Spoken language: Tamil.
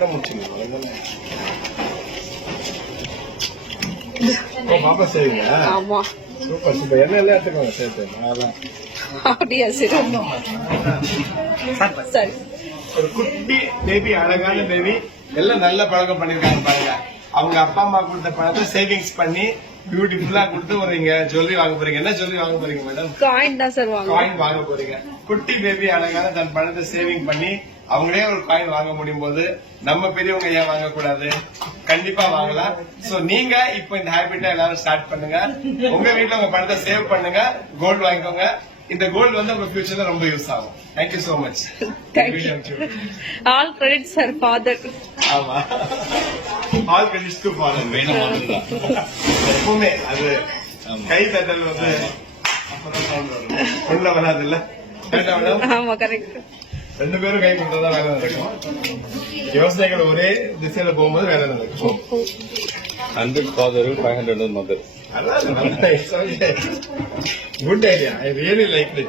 கட்ட முடிச்சுங்க. பாப்பா செய்வீங்க? ஆமா. Super super. என்ன எல்லாம் எடுத்துக்கோங்க சேர்த்து. அப்படியா? சரி சரி. ஒரு குட்டி பேபி, அழகான பேபி, எல்லாம் நல்ல பழக்கம் பண்ணிருக்காங்க பாருங்க. அவங்க அப்பா அம்மா கொடுத்த பணத்தை சேவிங்ஸ் பண்ணி பியூட்டிஃபுல்லா கொடுத்து ஒரு இங்க ஜுவல்லரி வாங்க போறீங்க. என்ன ஜுவல்லரி வாங்க போறீங்க மேடம்? காயின் தான் சார் வாங்க. காயின் வாங்க போறீங்க. குட்டி பேபி அழகான தன் பணத்தை சேவிங் பண்ணி அவங்களே ஒரு காயின் வாங்க முடியும் போது நம்ம பெரியவங்க ஏன் வாங்கக்கூடாது? கண்டிப்பா வாங்கலாம். சோ நீங்க இப்ப இந்த ஹேபிட்டா எல்லாரும் ஸ்டார்ட் பண்ணுங்க. உங்க வீட்டுல உங்க பணத்தை சேவ் பண்ணுங்க, கோல்டு வாங்கிக்கோங்க. இந்த கோல்டு வந்து உங்க ஃபியூச்சர்ல ரொம்ப யூஸ் ஆகும். Thank you so much. All credit sir father. ஆமா, ஆல் கிரெடிட்ஸ் டு ஃபாதர். எப்பவுமே அது கை தட்டல் வந்து உள்ள வராது இல்ல? ஆமா கரெக்ட். ரெண்டு பேரும் கை கொடுத்தா வேலை நடக்கும். யோசனைகள் ஒரே திசையில போகும்போது வேலை நடக்கும். 100 father, 500 mother. Good idea. I really liked it.